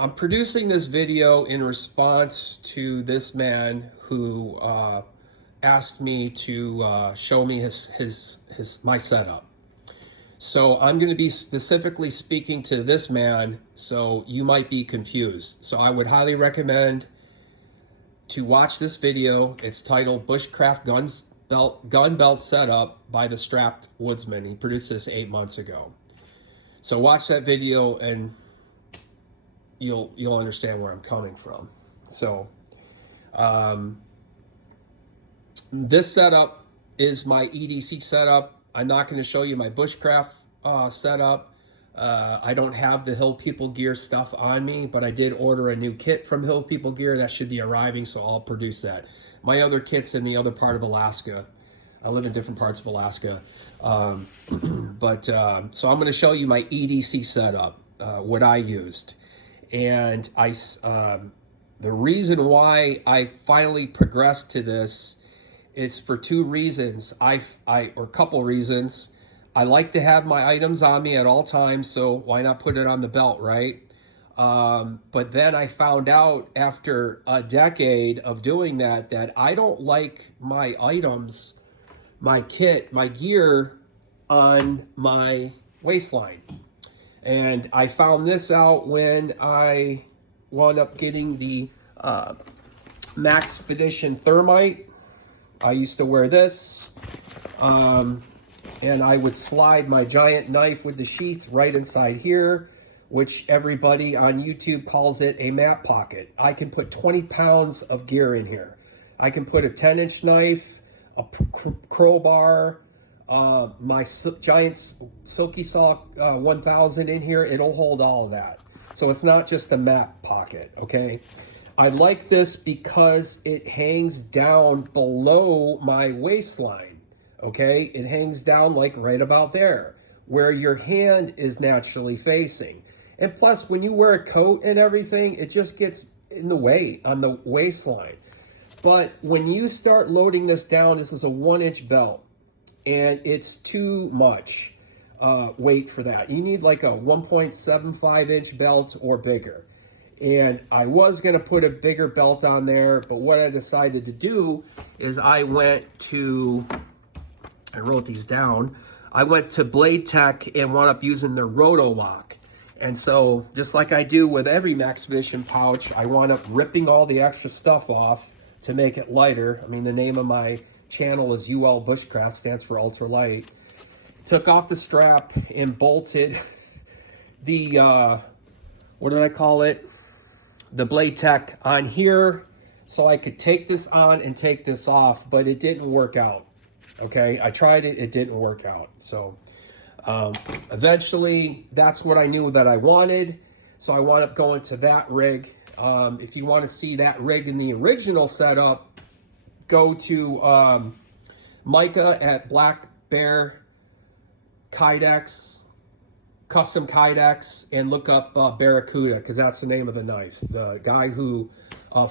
I'm producing this video in response to this man who asked me to show me my setup. So I'm going to be specifically speaking to this man, so you might be confused. So I would highly recommend to watch this video. It's titled Bushcraft Gun Belt Setup by the Strapped Woodsman. He produced this 8 months ago. So watch that video and you'll understand where I'm coming from. So this setup is my EDC setup. I'm not going to show you my bushcraft setup. I don't have the Hill People Gear stuff on me, but I did order a new kit from Hill People Gear that should be arriving, so I'll produce that. My other kit's in the other part of Alaska. I live in different parts of Alaska. So I'm going to show you my EDC setup, what I used. And the reason why I finally progressed to this is for two reasons. Or a couple reasons. I like to have my items on me at all times, so why not put it on the belt, right? But then I found out after a decade of doing that I don't like my items, my kit, my gear on my waistline. And I found this out when I wound up getting the Maxpedition Thermite. I used to wear this, and I would slide my giant knife with the sheath right inside here, which everybody on YouTube calls it a map pocket. I can put 20 pounds of gear in here. I can put a 10-inch knife, a crowbar, my giant Silky Saw 1000 in here. It'll hold all of that. So it's not just a map pocket, okay? I like this because it hangs down below my waistline, okay? It hangs down like right about there, where your hand is naturally facing. And plus, when you wear a coat and everything, it just gets in the way on the waistline. But when you start loading this down, this is a 1-inch belt, and it's too much weight for that. You need like a 1.75-inch belt or bigger. And I was going to put a bigger belt on there, but what I decided to do is I wrote these down. I went to Blade Tech and wound up using their Roto Lock. And so, just like I do with every Maxpedition pouch, I wound up ripping all the extra stuff off to make it lighter. I mean, the name of my channel is UL Bushcraft, stands for ultralight. Took off the strap and bolted the, what did I call it? The Blade Tech on here, so I could take this on and take this off, but it didn't work out. Okay, I tried it, it didn't work out. So eventually that's what I knew that I wanted. So I wound up going to that rig. If you want to see that rig in the original setup, go to Micah at Black Bear Kydex, Custom Kydex, and look up Barracuda, because that's the name of the knife. The guy who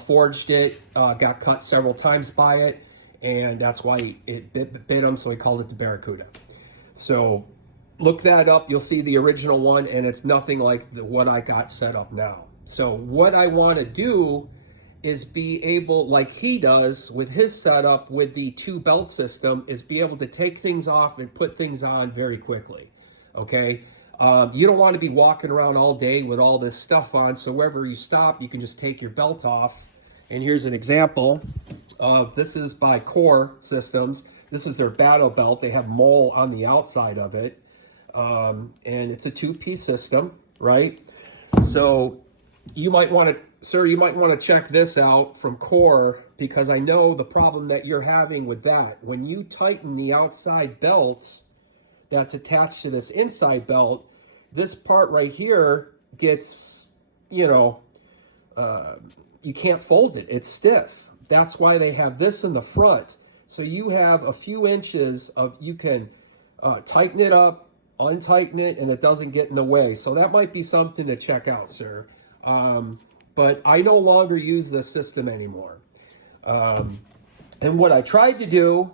forged it got cut several times by it, and that's why it bit him, so he called it the Barracuda. So look that up. You'll see the original one, and it's nothing like what I got set up now. So what I want to do is be able, like he does with his setup with the 2-belt system, is be able to take things off and put things on very quickly, okay? You don't want to be walking around all day with all this stuff on, so wherever you stop, you can just take your belt off. And here's an example of, this is by Core Systems. This is their battle belt. They have mole on the outside of it. And it's a 2-piece system, right? So you might want to, sir, you might want to check this out from Core, because I know the problem that you're having with that. When you tighten the outside belt that's attached to this inside belt, this part right here gets, you can't fold it. It's stiff. That's why they have this in the front. So you have a few inches of, you can tighten it up, untighten it, and it doesn't get in the way. So that might be something to check out, sir. But I no longer use this system anymore. And what I tried to do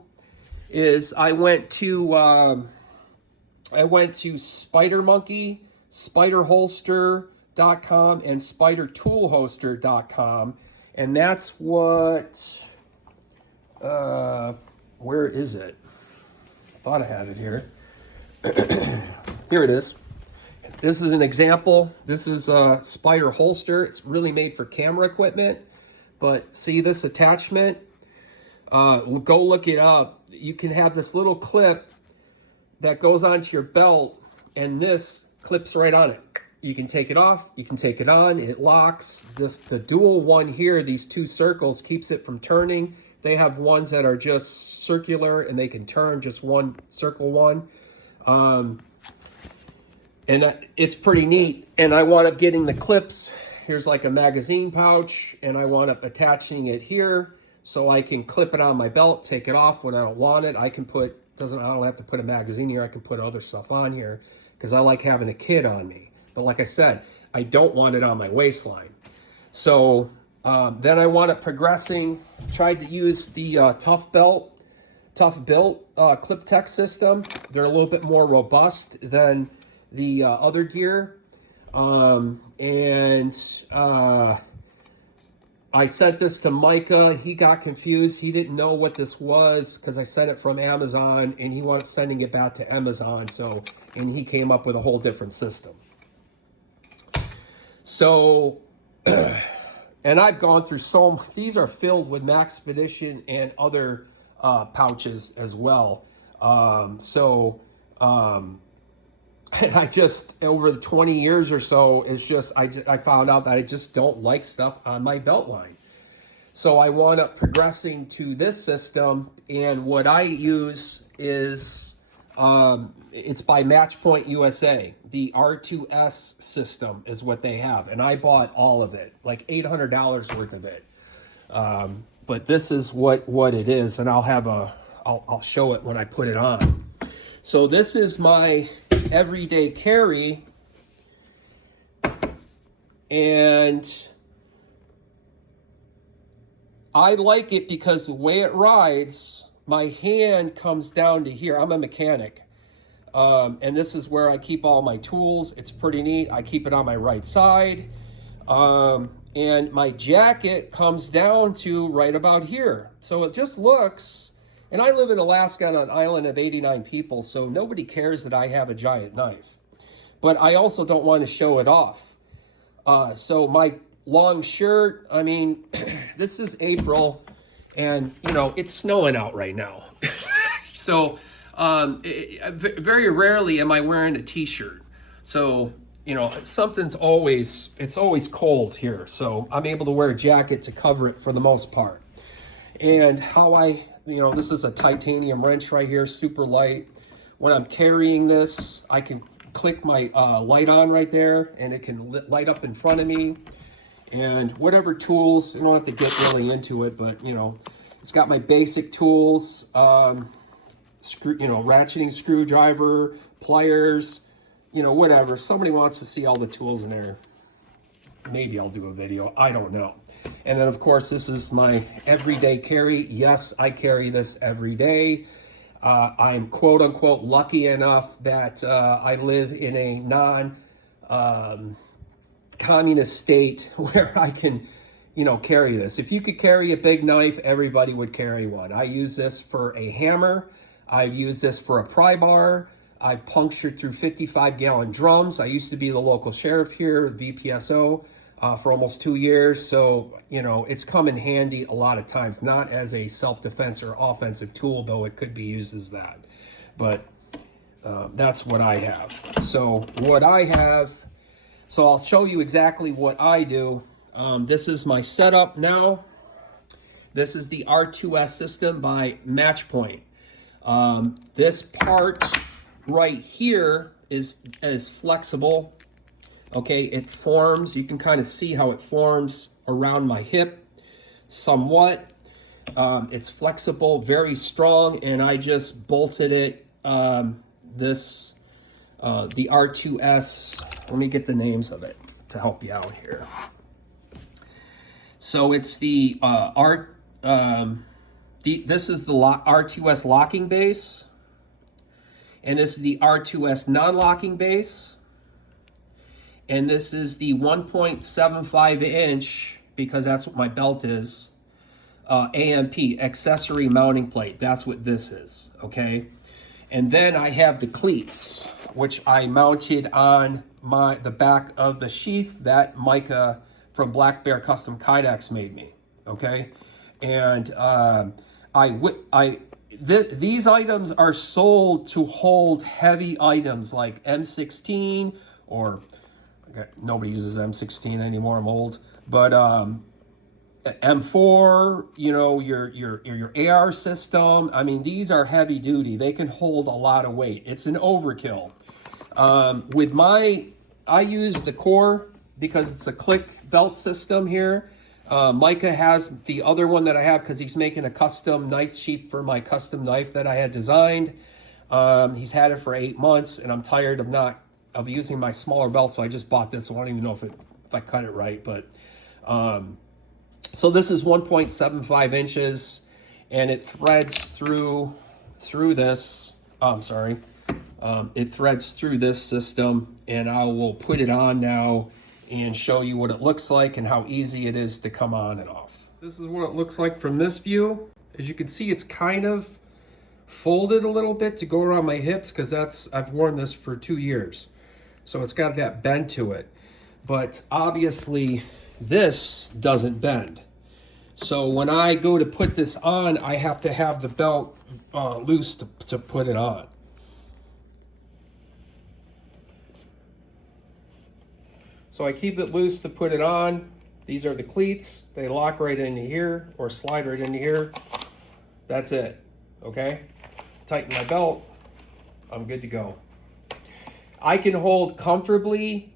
is I went to Spider Monkey, Spider Holster, spidertoolhoster.com and spidertoolhoster.com. And that's what, where is it? I thought I had it here. Here it is. This is an example. This is a Spider holster. It's really made for camera equipment. But see this attachment? Go look it up. You can have this little clip that goes onto your belt, and this clips right on it. You can take it off, you can take it on, it locks. The dual one here, these two circles, keeps it from turning. They have ones that are just circular and they can turn, just one circle one. And it's pretty neat. And I wound up getting the clips. Here's like a magazine pouch, and I wound up attaching it here so I can clip it on my belt, take it off when I don't want it. I can put, I don't have to put a magazine here. I can put other stuff on here because I like having a kid on me. But like I said, I don't want it on my waistline. So then I wound up progressing, tried to use the Tough Built Clip Tech system. They're a little bit more robust than the other gear. I sent this to Micah. He got confused. He didn't know what this was because I sent it from Amazon, and he wound up sending it back to Amazon. And he came up with a whole different system. So, and I've gone through these are filled with Maxpedition and other pouches as well. And I just, over the 20 years or so, it's just, I found out that I just don't like stuff on my belt line. So I wound up progressing to this system, and what I use is, it's by Matchpoint USA. The R2S system is what they have, and I bought all of it, like $800 worth of it. But this is what it is, and I'll show it when I put it on. So this is my everyday carry, and I like it because the way it rides, my hand comes down to here. I'm a mechanic, and this is where I keep all my tools. It's pretty neat. I keep it on my right side, and my jacket comes down to right about here. So it just looks. And I live in Alaska on an island of 89 people, so nobody cares that I have a giant knife. But I also don't want to show it off. So my long shirt, I mean, this is April, and, you know, it's snowing out right now. So very rarely am I wearing a t-shirt. So, you know, it's always cold here. So I'm able to wear a jacket to cover it for the most part. And this is a titanium wrench right here, super light. When I'm carrying this, I can click my light on right there, and it can light up in front of me. And whatever tools, I don't have to get really into it, but, you know, it's got my basic tools, ratcheting screwdriver, pliers, you know, whatever. If somebody wants to see all the tools in there, maybe I'll do a video. I don't know. And then, of course, this is my everyday carry. Yes, I carry this every day. I'm quote-unquote lucky enough that I live in a non-communist state where I can, you know, carry this. If you could carry a big knife, everybody would carry one. I use this for a hammer. I've used this for a pry bar. I punctured through 55-gallon drums. I used to be the local sheriff here, VPSO. For almost 2 years, so, you know, it's come in handy a lot of times, not as a self-defense or offensive tool, though it could be used as that. But that's what I have. So I'll show you exactly what I do. This is my setup now. This is the R2S system by Matchpoint. This part right here is flexible. Okay, it forms, you can kind of see how it forms around my hip somewhat. It's flexible, very strong, and I just bolted it, the R2S. Let me get the names of it to help you out here. So it's the this is the R2S locking base, and this is the R2S non-locking base. And this is the 1.75 inch, because that's what my belt is, AMP, accessory mounting plate. That's what this is, okay? And then I have the cleats, which I mounted on the back of the sheath that Micah from Black Bear Custom Kydex made me, okay? And these items are sold to hold heavy items like M16 or, okay, nobody uses M16 anymore, I'm old, but M4, you know, your AR system. I mean, these are heavy duty. They can hold a lot of weight. It's an overkill. I use the core because it's a click belt system here. Micah has the other one that I have because he's making a custom knife sheath for my custom knife that I had designed. He's had it for 8 months, and I'm tired of using my smaller belt, so I just bought this. So I don't even know if I cut it right, but so this is 1.75 inches, and it threads through this. It threads through this system, and I will put it on now and show you what it looks like and how easy it is to come on and off. This is what it looks like from this view. As you can see, it's kind of folded a little bit to go around my hips because I've worn this for 2 years. So it's got that bend to it. But obviously this doesn't bend. So when I go to put this on, I have to have the belt loose to put it on. So I keep it loose to put it on. These are the cleats. They lock right into here or slide right into here. That's it, okay? Tighten my belt, I'm good to go. I can hold comfortably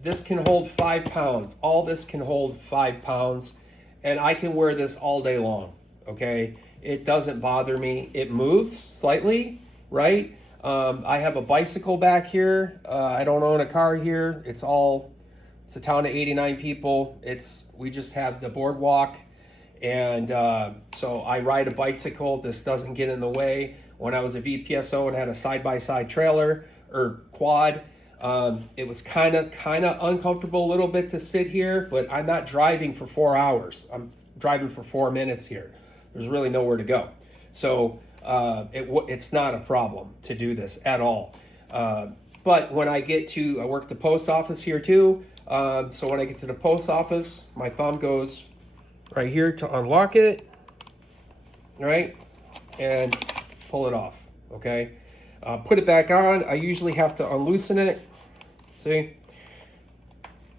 this can hold 5 pounds. All this can hold 5 pounds, and I can wear this all day long, okay? It doesn't bother me. It moves slightly, right? I have a bicycle back here. I don't own a car here. It's a town of 89 people. We just have the boardwalk, and so I ride a bicycle. This doesn't get in the way. When I was a VPSO and had a side-by-side trailer or quad, it was kind of uncomfortable a little bit to sit here, but I'm not driving for 4 hours. I'm driving for 4 minutes here. There's really nowhere to go. So it's not a problem to do this at all. But when I work the post office here too. So when I get to the post office, my thumb goes right here to unlock it, right? And pull it off, okay? Put it back on. I usually have to unloosen it, see?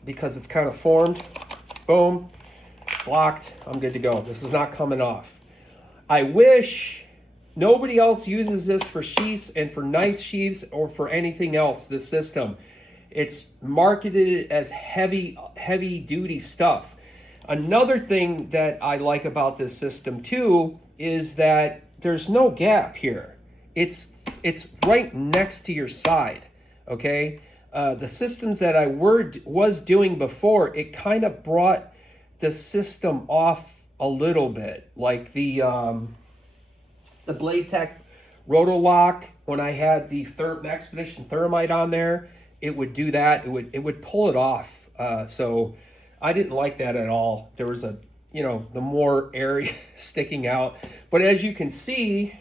Because it's kind of formed. Boom, it's locked. I'm good to go. This is not coming off. I wish nobody else uses this for sheaths and for knife sheaths or for anything else, this system. It's marketed as heavy duty stuff. Another thing that I like about this system too is that there's no gap here. It's right next to your side, okay? The systems that I was doing before, it kind of brought the system off a little bit. Like the Blade Tech Rotolock, when I had the Expedition Thermite on there, it would do that. It would pull it off. So I didn't like that at all. There was the more area sticking out. But as you can see,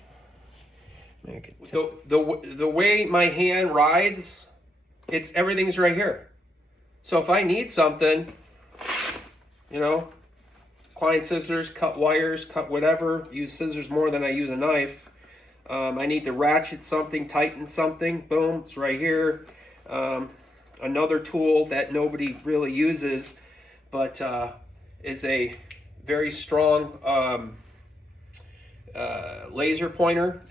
the way my hand rides, everything's right here. So if I need something, client scissors, cut wires, cut whatever, use scissors more than I use a knife. I need to ratchet something, tighten something, boom, it's right here. Another tool that nobody really uses, but is a very strong laser pointer.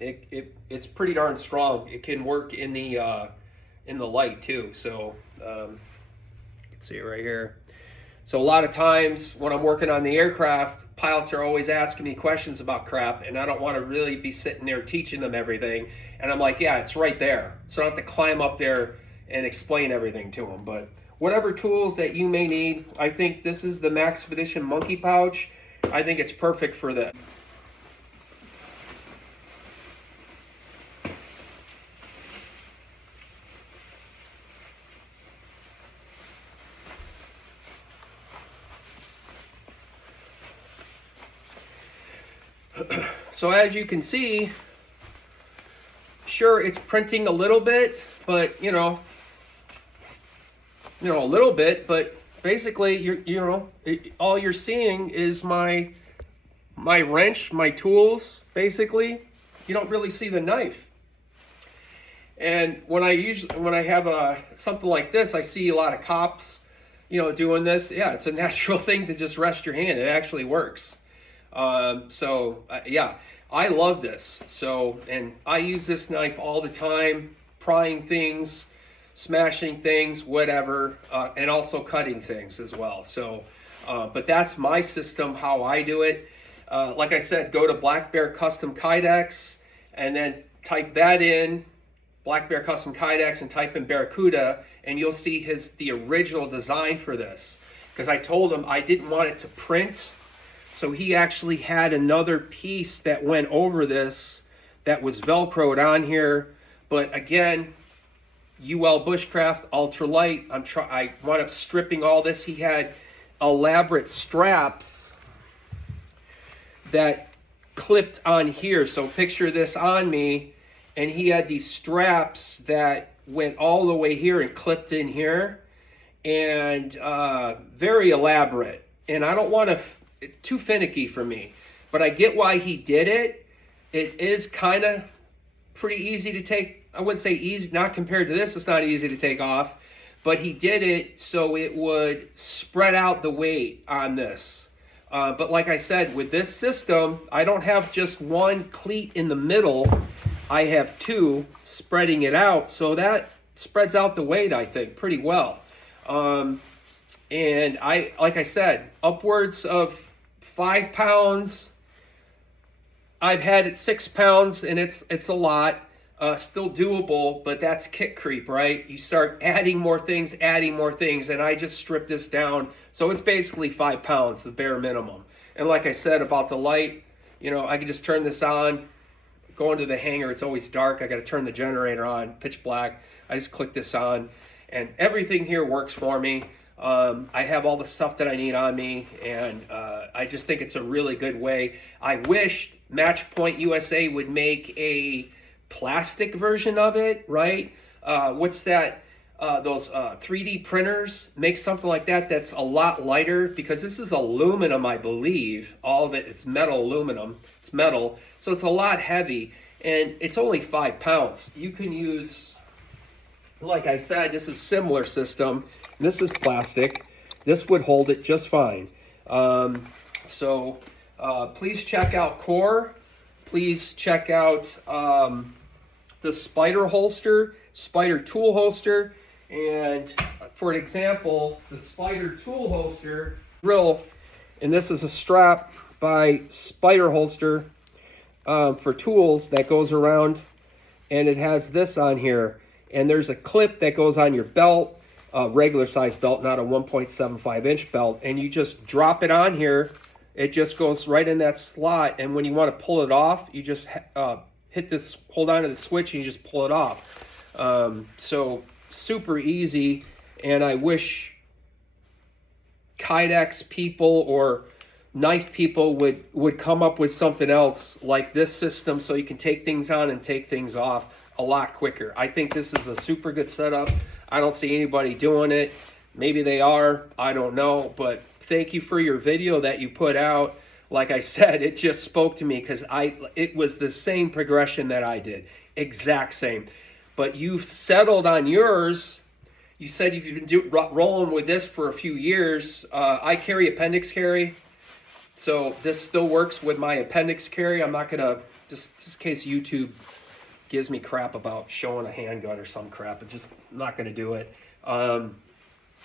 It's pretty darn strong. It can work in the light too. So you can see it right here. So a lot of times when I'm working on the aircraft, pilots are always asking me questions about crap, and I don't want to really be sitting there teaching them everything. And I'm like, yeah, it's right there. So I don't have to climb up there and explain everything to them. But whatever tools that you may need, I think this is the Maxpedition Monkey Pouch. I think it's perfect for that. So as you can see, sure, it's printing a little bit, but a little bit, but basically all you're seeing is my wrench, my tools. Basically, you don't really see the knife. And when I have something like this, I see a lot of cops, doing this. Yeah, it's a natural thing to just rest your hand. It actually works. Yeah, I love this. So, and I use this knife all the time, prying things, smashing things, whatever, and also cutting things as well. So, but that's my system, how I do it. Like I said, go to Black Bear Custom Kydex and then type that in, Black Bear Custom Kydex, and type in Barracuda, and you'll see the original design for this. Because I told him I didn't want it to print, so he actually had another piece that went over this that was Velcroed on here. But again, UL Bushcraft Ultralight. I wound up stripping all this. He had elaborate straps that clipped on here. So picture this on me, and he had these straps that went all the way here and clipped in here, and very elaborate. And I don't want to, it's too finicky for me, but I get why he did it. It is kind of pretty easy to take. I wouldn't say easy, not compared to this, it's not easy to take off, but he did it so it would spread out the weight on this. But like I said, with this system, I don't have just one cleat in the middle. I have two spreading it out, so that spreads out the weight, I think, pretty well. And like I said, upwards of 5 pounds. I've had it 6 pounds, and it's a lot. Still doable, but that's kick creep, right? You start adding more things, and I just stripped this down. So it's basically 5 pounds, the bare minimum. And like I said about the light, I can just turn this on, go into the hangar. It's always dark. I got to turn the generator on, pitch black. I just click this on, and everything here works for me. I have all the stuff that I need on me, and I just think it's a really good way. I wish Match Point USA would make a plastic version of it, right? What's that? Those 3D printers, make something like that that's a lot lighter, because this is aluminum, I believe. All of it, it's metal aluminum. It's metal, so it's a lot heavy, and it's only 5 pounds. You can use, like I said, this is similar system. This is plastic. This would hold it just fine. Please check out Core. Please check out the Spider holster, Spider tool holster. And for an example, the Spider tool holster drill, and this is a strap by Spider holster for tools that goes around, and it has this on here. And there's a clip that goes on your belt, a regular size belt, not a 1.75 inch belt, and you just drop it on here. It just goes right in that slot, and when you want to pull it off, you just hit this, hold on to the switch, and you just pull it off. So super easy, and I wish Kydex people or knife people would come up with something else like this system, so you can take things on and take things off a lot quicker. I think this is a super good setup. I don't see anybody doing it. Maybe they are, I don't know, but thank you for your video that you put out. Like I said, it just spoke to me, because it was the same progression that I did, exact same. But you've settled on yours. You said you've been rolling with this for a few years. I carry appendix carry, so this still works with my appendix carry. I'm not gonna, just in case YouTube gives me crap about showing a handgun or some crap, I'm just not gonna do it.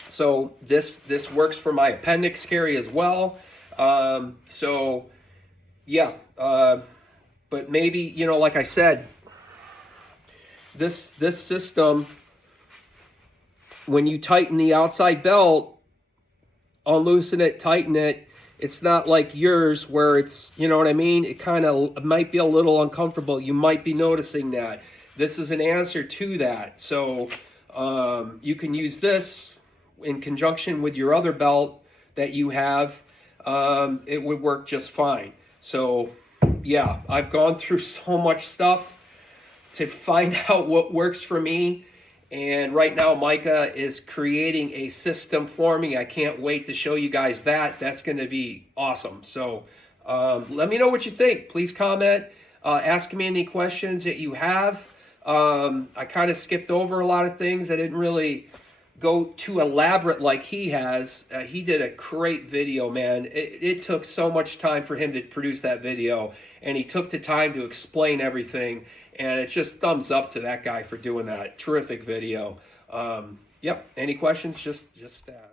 So this works for my appendix carry as well. Yeah, but maybe, like I said, this system, when you tighten the outside belt, unloosen it, tighten it, it's not like yours where it's, you know what I mean? It kind of might be a little uncomfortable. You might be noticing that. This is an answer to that. So you can use this in conjunction with your other belt that you have. It would work just fine. So yeah, I've gone through so much stuff to find out what works for me. And right now, Micah is creating a system for me. I can't wait to show you guys that. That's going to be awesome. So let me know what you think. Please comment. Ask me any questions that you have. I kind of skipped over a lot of things. I didn't really go too elaborate like he has. He did a great video, man. It took so much time for him to produce that video, and he took the time to explain everything. And it's just thumbs up to that guy for doing that. Terrific video. Yep. Any questions? Just ask.